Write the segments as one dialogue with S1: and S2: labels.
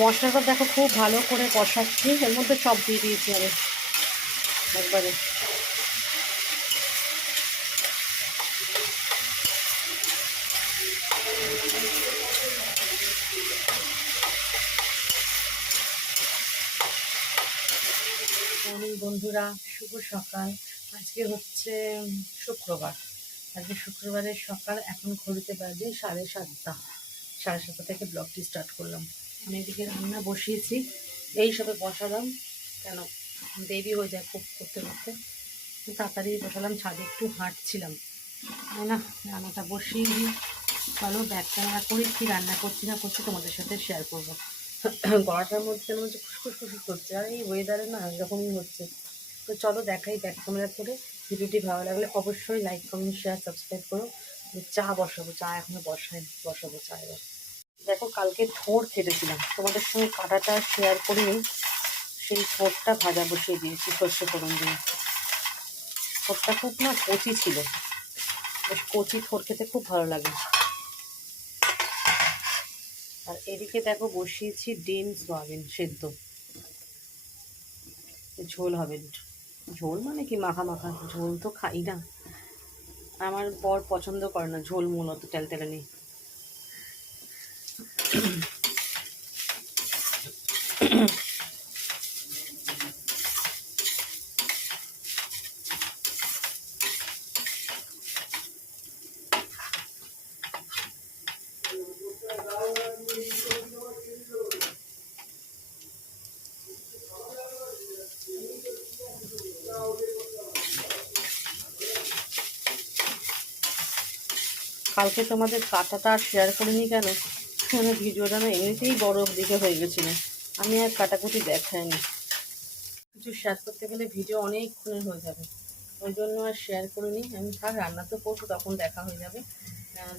S1: মশলাটা দেখো খুব ভালো করে কষাচ্ছি। এর মধ্যে সব দিয়ে দিয়েছি আমি। একবারে। বন্ধুরা, শুভ সকাল। আজকে হচ্ছে শুক্রবার। আজকে শুক্রবারের সকাল, এখন ঘড়িতে বাজে সাড়ে সাতটা। সাড়ে সাতটা থেকে ব্লগটি স্টার্ট করলাম। আমি এদিকে রান্না বসিয়েছি। এই সবে বসালাম, কেন দেরি হয়ে যায় খুব করতে করতে। তাড়াতাড়ি বসালাম, ছাদে একটু হাঁটছিলাম। তাই না? রান্নাটা বসিয়ে দিই। চলো, ব্যাগ ক্যামেরা করি, কী রান্না করছি না করছি তোমাদের সাথে শেয়ার করব। গলাটার মধ্যে যেন হচ্ছে খুশখুস খুশখুস করছে, আর এই ওয়েদারে না এরকমই হচ্ছে। তো চলো, দেখাই ব্যাক ক্যামেরা করে। ভিডিওটি ভালো লাগলে অবশ্যই লাইক কমেন্ট শেয়ার সাবস্ক্রাইব করো। চা বসাবো, চা এখনও বসাই বসাবো চা এবার। দেখো, কালকে থোড় কেটেছিলাম। তোমাদের সঙ্গে কাটাটা শেয়ার করিনি। সেই থোড়টা ভাজা বসিয়ে দিয়েছি, সর্ষে ফোড়ন দিয়ে। থোড়টা খুব না কচি ছিল। বেশ কচি থোড় খেতে খুব ভালো লাগে। আর এদিকে দেখো, বসিয়েছি ডিম সয়াবিন সেদ্ধ। ঝোল হবে। ঝোল মানে কি? মাখা মাখা। ঝোল তো খাই না। আমার বর পছন্দ করে না ঝোল মূলত তেল তেলে নেই কালকে তোমাদের কাটাটা আর শেয়ার করিনি কেন? কেন ভিডিওটা না এমনিতেই বড় দিকে হয়ে গেছিল। আমি আর কাটাকুটি দেখাইনি। কিছু শেয়ার করতে গেলে ভিডিও অনেকক্ষণের হয়ে যাবে। ওই জন্য আর শেয়ার করিনি। আমি থাক রান্না তো করব তখন দেখা হয়ে যাবে।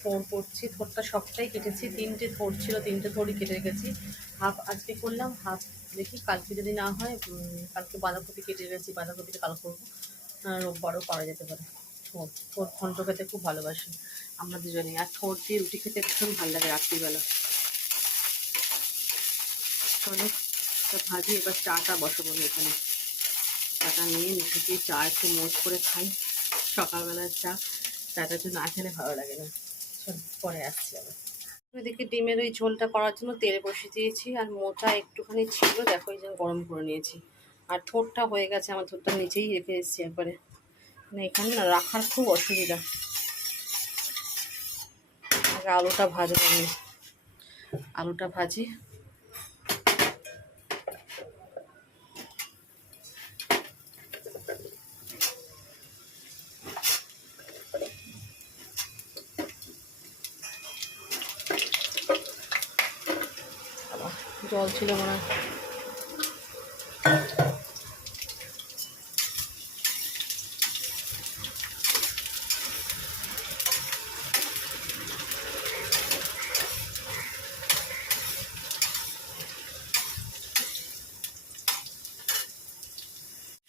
S1: থোড় করছি থোড়টা সবটাই কেটেছি। তিনটে থোড় ছিল, তিনটে থোড়ই কেটে রেখেছি। হাফ আজকে করলাম হাফ দেখি, কালকে যদি না হয় কালকে বাঁধাকপি কেটে রেখেছি, বাঁধাকপিটা কাল করব। রোববারও পাওয়া যেতে পারে। থোড় থোড় ঘন্ট খেতে খুব ভালোবাসি। আমরা দুজনে আর থোড় দিয়ে রুটি খেতে ভীষণ ভালো লাগে রাত্রিবেলা। চলো ভাজি, এবার চাটা বসাবো এখানে। চাটা নিয়ে মুখে দিয়ে চা একটু মোজ করে খাই। সকালবেলার চা চাটা একটু না খেলে ভালো লাগে না। পরে আসছি আবার। ওইদিকে ডিমের ওই ঝোলটা করার জন্য তেল বসিয়ে দিয়েছি, আর মোটা একটুখানি ছিল, দেখো এই যে গরম করে নিয়েছি। আর ঠোঁটটা হয়ে গেছে, আমার ঠোঁটটা নিচেই রেখে এসেছি একবারে। মানে এখানে না রাখার খুব অসুবিধা। আগে আলুটা ভাজবো আমি। আলুটা ভাজি। জল ছিল মনে হয়।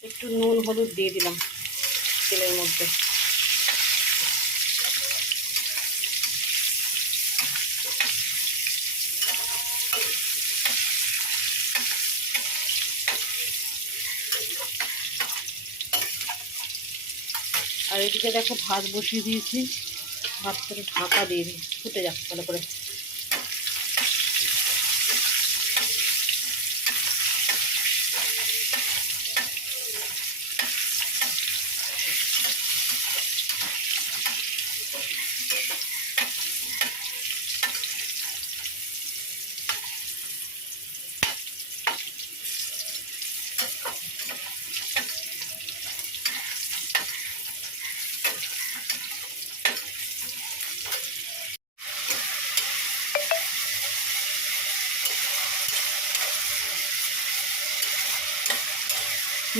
S1: একটু নুন, হলুদ দিয়ে দিলাম তেলের মধ্যে। আর এদিকে দেখো ভাত বসিয়ে দিয়েছি। ভাতটাকে ঢাকা দিয়ে দিই, ফুটে যাক ভালো করে।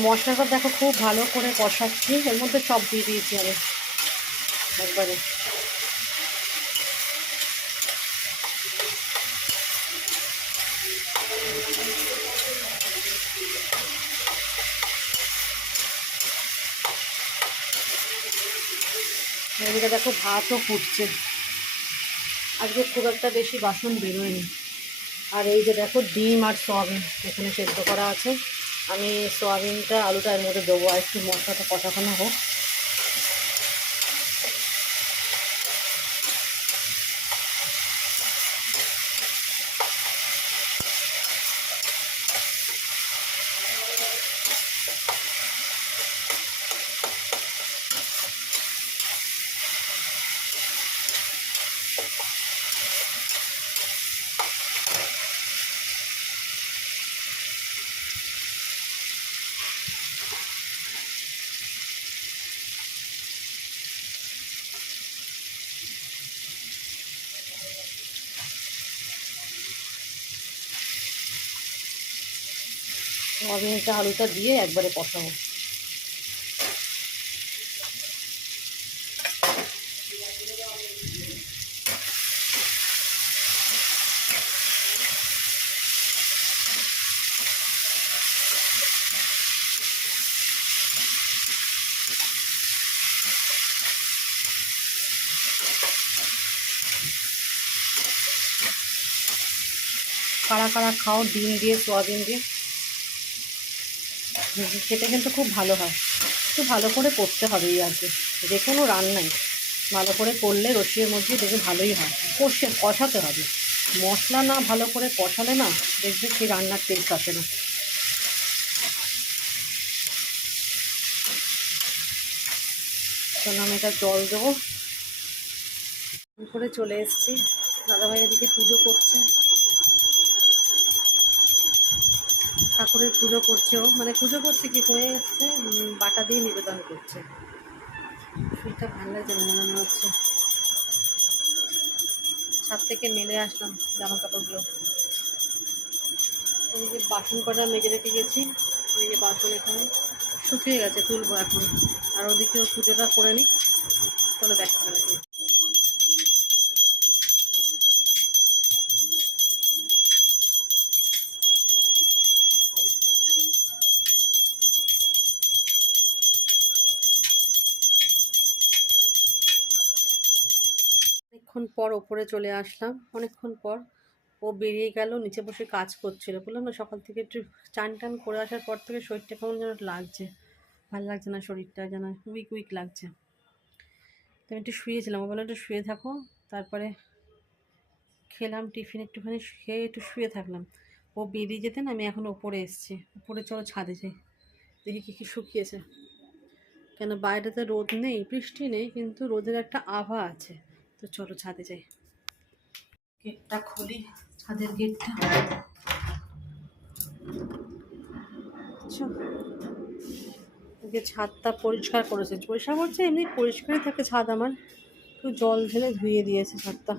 S1: মশলাটা দেখো খুব ভালো করে কষাচ্ছি। এর মধ্যে সব দিয়ে দিয়েছি আমি। একবারে। এদিকে দেখো ভাতও ফুটছে। আজকে খুব একটা বেশি বাসন বেরোয়নি। আর এই যে দেখো ডিম আর সয়াবিন এখানে সেদ্ধ করা আছে। আমি সয়াবিনটা আলুটা এর মধ্যে দেবো আর একটু মশলাটা কষাখানো হোক। সয়াবিনটা আলুটা দিয়ে একবারে কষাবো। কারা কারা খাও ডিম দিয়ে সয়াবিন দিয়ে। সেটা কিন্তু খুব ভালো হয়। একটু ভালো করে করতে হবে এই আর কি। যে কোনো রান্নাই ভালো করে করলে রসিয়ের মধ্যে দেখবে ভালোই হয়। কষে, কষাতে হবে। মশলা না ভালো করে কষালে না দেখবে সেই রান্নার টেস্ট আসে না। আমি এটা জল দেবো। করে চলে এসেছি। দাদাভাই এদিকে পুজো করছে। ঠাকুরের পুজো করছে ও মানে পুজো করছে কি হয়ে এসছে বাটা দিয়ে নিবেদন করছে। শরীরটা ভালো লাগছে না, মনে হচ্ছে। ছাদ থেকে মেলে আসলাম জামা কাপড়গুলো যে বাসন কটা মেজে রেখে গেছি, এই যে বাসন এখানে। শুকিয়ে গেছে, তুলবো এখন আর ওদিকেও পুজোটা করে নিই। চলো দেখ করে পর ওপরে চলে আসলাম। অনেকক্ষণ পর ও বেরিয়ে গেল, নিচে বসে কাজ করছিল। বললাম, না, সকাল থেকে একটু চান টান করে আসার পর থেকে শরীরটা কেমন যেন লাগছে। ভালো লাগছে না শরীরটা, যেন উইক উইক লাগছে। তো আমি একটু শুয়েছিলাম। ও বলল, একটু শুয়ে থাকো। তারপরে খেলাম, টিফিন একটুখানি খেয়ে একটু শুয়ে থাকলাম। ও বেরিয়ে যেতেন, আমি এখন ওপরে এসেছি। উপরে চলো ছাদে যাই, দেখি কী কী শুকিয়েছে। কেন বাইরেতে রোদ নেই, বৃষ্টি নেই, কিন্তু রোদের একটা আভা আছে। তো চলো ছাদে যাই। গেটটা খুলি, ছাদের গেটটা। যে ছাদটা পরিষ্কার করেছে, পরিষ্কার করছে এমনি পরিষ্কারই থাকে ছাদ আমার। একটু জল ঢেলে ধুয়ে দিয়েছে ছাদটা।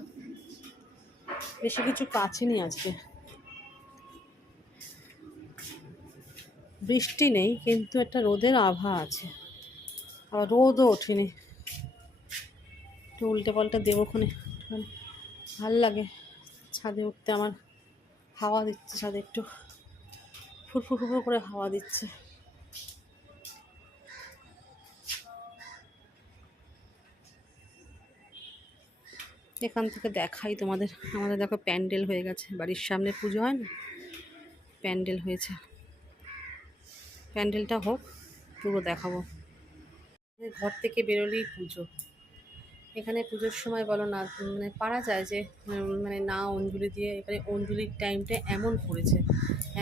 S1: বেশি কিছু কাছেনি আজকে। বৃষ্টি নেই, কিন্তু একটা রোদের আভা আছে। আবার রোদও ওঠেনি। একটু উল্টে পাল্টা দেবো ওখানে। একটুখানি ভালো লাগে ছাদে উঠতে, আমার হাওয়া দিচ্ছে ছাদে একটু। ফুরফুর ফুরফুর করে হাওয়া দিচ্ছে। এখান থেকে দেখাই তোমাদের। আমাদের দেখো প্যান্ডেল হয়ে গেছে। বাড়ির সামনে পুজো হয় না? প্যান্ডেল হয়েছে। প্যান্ডেলটা হোক, পুরো দেখাবো। ঘর থেকে বেরোলেই পুজো। এখানে পুজোর সময় বলো না মানে পারা যায় যে মানে না অঞ্জলি দিয়ে এখানে অঞ্জলির টাইমটা এমন পড়েছে,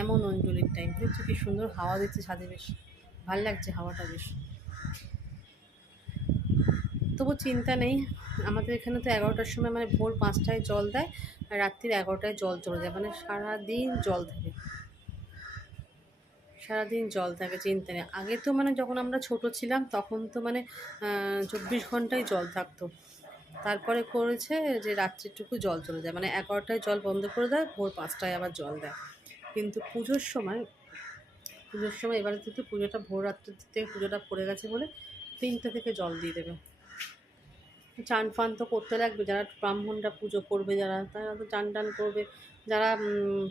S1: এমন অঞ্জলির টাইম বুঝছ কি সুন্দর হাওয়া দিচ্ছে ছাদে বেশ, ভালো লাগছে হাওয়াটা বেশ। তবু চিন্তা নেই, আমাদের এখানে তো এগারোটার সময় মানে ভোর পাঁচটায় জল দেয়, আর রাত্রির এগারোটায় জল চলে যায় মানে সারাদিন জল থাকে। সারাদিন জল থাকে চিন্তা নেই। আগে তো মানে যখন আমরা ছোট ছিলাম, তখন তো মানে চব্বিশ ঘন্টাই জল থাকতো। তারপরে করেছে যে রাত্রিটুকু জল চলে যায়। মানে এগারোটায় জল বন্ধ করে দেয়, ভোর পাঁচটায় আবার জল দেয়। কিন্তু পুজোর সময় পুজোর সময় এবারে কিন্তু পুজোটা ভোর রাত্রির থেকে পুজোটা পড়ে গেছে বলে, তিনটে থেকে জল দিয়ে দেবে। চান ফান তো করতে লাগবে। যারা ব্রাহ্মণরা পুজো করবে, যারা, তারা তো চান টান করবে। যারা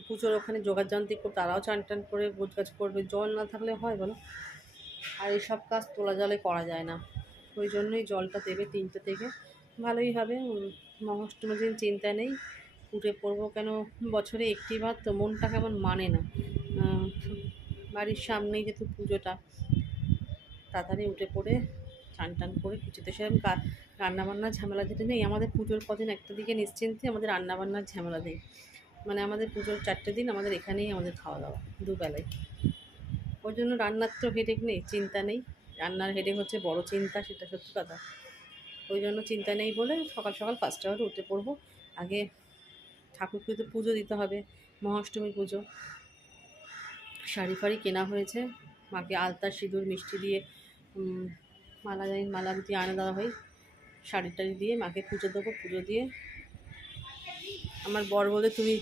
S1: পুজোর ওখানে যোগাযান্ত্রিক করবে, তারাও চান টান করে গোছ গাছ করবে, জল না থাকলে হয় বলো? আর এইসব কাজ তোলা জলে করা যায় না। ওই জন্যই জলটা দেবে তিনটে থেকে। ভালোই হবে মহাষ্টমীর দিন চিন্তা নেই। উঠে পড়ব কেন? বছরে একটি বার তো মনটা কেমন মানে না। বাড়ির সামনেই যেহেতু পুজোটা, তাড়াতাড়ি উঠে পড়ে চান টান করে কিছুতে সেরকম রান্নাবান্নার ঝামেলা যেটা নেই, আমাদের পুজোর কদিন একটা দিকে নিশ্চিন্তে আমাদের রান্নাবান্নার ঝামেলা নেই। মানে আমাদের পুজোর চারটে দিন আমাদের এখানেই আমাদের খাওয়া দাওয়া, দুবেলায়। ওই জন্য রান্নার তো হেডেক নেই, চিন্তা নেই। রান্নার হেডেক হচ্ছে বড় চিন্তা, সেটা সত্যি কথা। ওই জন্য চিন্তা নেই বলে সকাল সকাল পাঁচটা করে উঠে পড়ব। আগে ঠাকুরকে তো পুজো দিতে হবে মহাষ্টমী পুজো। শাড়ি ফাড়ি কেনা হয়েছে। মাকে আলতা সিঁদুর, মিষ্টি দিয়ে মালা যাই মালা দিয়ে আনে দেওয়া হয়। শাড়ি টাড়ি দিয়ে মাকে পুজো দেবো, পুজো দিয়ে আমার বর বলে, তুমি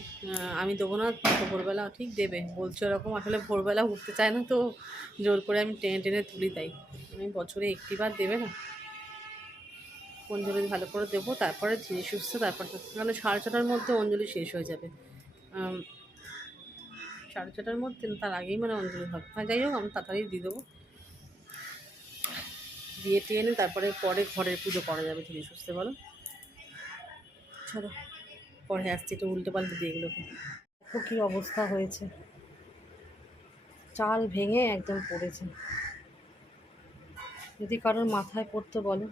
S1: আমি দেবো না, ভোরবেলা ঠিক দেবে। বলছো এরকম আসলে ভোরবেলা উঠতে চায় না তো জোর করে আমি টেনে টেনে তুলি তাই। আমি বছরে একটিবার দেবে না। অঞ্জলি ভালো করে দেবো, তারপরে ধীরে সুস্থ, তারপর কারণ সাড়ে ছটার মধ্যে অঞ্জলি শেষ হয়ে যাবে। সাড়ে ছটার মধ্যে তার আগেই মানে অঞ্জলি হবে। হ্যাঁ যাই হোক, আমি তাড়াতাড়ি দিয়ে দেবো। দিয়ে টিয়ে এনে তারপরে পরে ঘরের পুজো করা যাবে ধীরে সুস্থে, বলো। পরে আসছি, একটু উল্টে পাল্টে দিয়ে এগুলোকে। দেখো কী অবস্থা হয়েছে। চাল ভেঙে একদম পড়েছে। যদি কারোর মাথায় পড়তো বলো।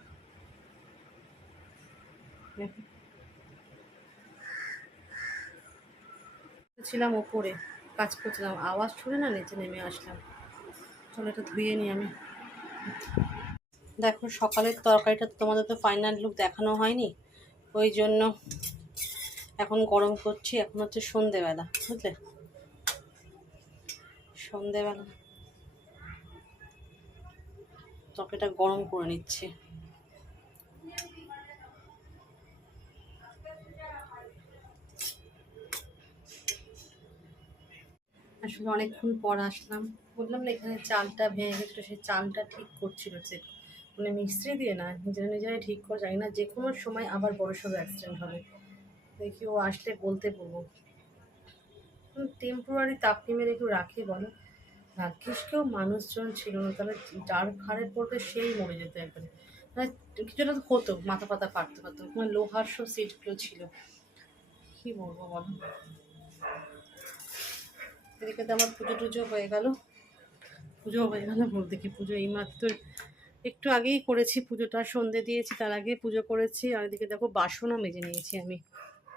S1: ছিলাম ওপরে, কাজ করছিলাম। আওয়াজ শুনে না নিচে নেমে আসলাম। চলো এটা ধুয়ে নিই আমি। দেখো, সকালের তরকারিটা তোমাদের তো ফাইনাল লুক দেখানো হয়নি। ওই জন্য এখন গরম করছি, এখন হচ্ছে সন্ধেবেলা, বুঝলে? সন্ধেবেলা। তরকারিটা গরম করে নিচ্ছি। আসলে অনেকক্ষণ পর আসলাম। বললাম না, এখানে চালটা ভেঙে গেছিল সেই চালটা ঠিক করছিল সেট মানে মিস্ত্রি দিয়ে না, নিজেরা নিজেরাই ঠিক করে, জানি না যে কোনো সময় আবার বড় সড়ো অ্যাক্সিডেন্ট হবে। দেখি ও আসলে বলতে বলব। টেম্পোরারি তাপনি মেরে একটু রাখি বলো। ভাগ্যিস কেউ মানুষজন ছিল না, তাহলে যার ঘাড়ে পড়বে সেই মরে যেত একবারে। মানে কিছুটা তো হতো, মাথা পাতা ফাটতে পারতো মানে লোহার সব সিটগুলো ছিল। কী বলব বলো? এদিকে তো আমার পুজো টুজো হয়ে গেল। পুজো হয়ে গেল বলতে কি পুজো এইমাত্র একটু আগেই করেছি পুজোটা, সন্ধে দিয়েছি, তার আগে পুজো করেছি, আর এদিকে দেখো বাসনও মেজে নিয়েছি আমি।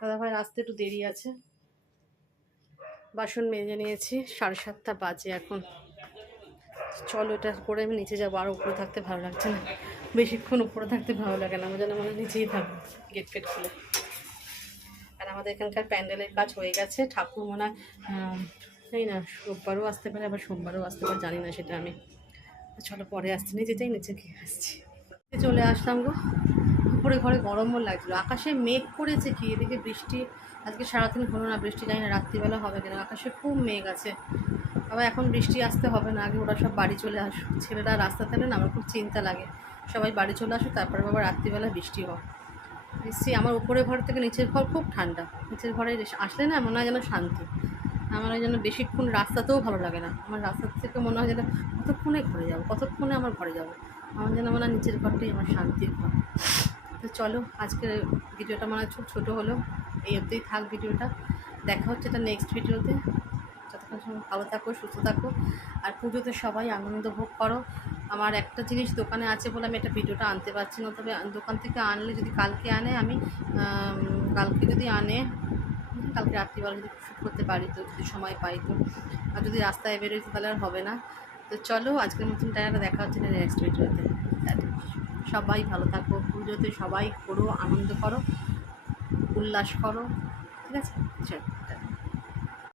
S1: দাদা ভাই, আসতে একটু দেরি আছে। বাসন মেজে নিয়েছি, সাড়ে সাতটা বাজে এখন। চলো, এটা করে আমি নিচে যাব, আর উপরে থাকতে ভালো লাগছে না। বেশিক্ষণ উপরে থাকতে ভালো লাগে না, আমার যেন মানে নিচেই থাকব গেট ফেট খুলে। আর আমাদের এখানকার প্যান্ডেলের কাজ হয়ে গেছে, ঠাকুর মনে হয় না, রোববারও আসতে পারে, আবার সোমবারও আসতে পারে, জানি না সেটা আমি। চলো, পরে আসছি নিচে যাই নিচে গিয়ে আসছি। চলে আসলাম গো। উপরে ঘরে গরমও লাগছিল। আকাশে মেঘ করেছে কি? এদিকে বৃষ্টি, আজকে সারাদিন হলো না, বৃষ্টি জানি না, রাত্রিবেলা হবে কিনা। আকাশে খুব মেঘ আছে। আবার এখন বৃষ্টি আসতে হবে না, আগে ওরা সব বাড়ি চলে আসুক ছেলেরা রাস্তা থাকলে না, আমার খুব চিন্তা লাগে। সবাই বাড়ি চলে আসুক, তারপরে আবার রাত্রিবেলা বৃষ্টি হয় এসছি আমার উপরের ঘর থেকে নিচের ঘর খুব ঠান্ডা। নিচের ঘরে আসলে না, মনে হয় যেন শান্তি। আমার ওই জন্য বেশিক্ষণ রাস্তাতেও ভালো লাগে না। আমার রাস্তা থেকে মনে হয় যেন কতক্ষণে ঘরে যাব, কতক্ষণে আমার ঘরে যাব। আমার যেন মনে হয় নিচের ঘরটাই আমার শান্তির ঘর। তো চলো, আজকের ভিডিওটা মানে খুব ছোটো হলো। এই অবধিই থাক ভিডিওটা। দেখা হচ্ছে এটা নেক্সট ভিডিওতে। যতক্ষণ সময় ভালো থাকো, সুস্থ থাকো, আর পুজোতে সবাই আনন্দ ভোগ করো। আমার একটা জিনিস দোকানে আছে বলে আমি একটা ভিডিওটা আনতে পারছি না। তবে দোকান থেকে আনলে যদি কালকে আনে আমি কালকে যদি আনে, কালকে রাত্রিবেলা যদি শুট করতে পারি তো যদি সময় পাই তো। আর যদি রাস্তায় বেরোই তাহলে আর হবে না। তো চলো, আজকের মতন টাইমটা দেখা হচ্ছে না নেক্সট ভিডিওতে সবাই ভালো থাকো পুজোতে সবাই করো আনন্দ করো উল্লাস করো ঠিক আছে।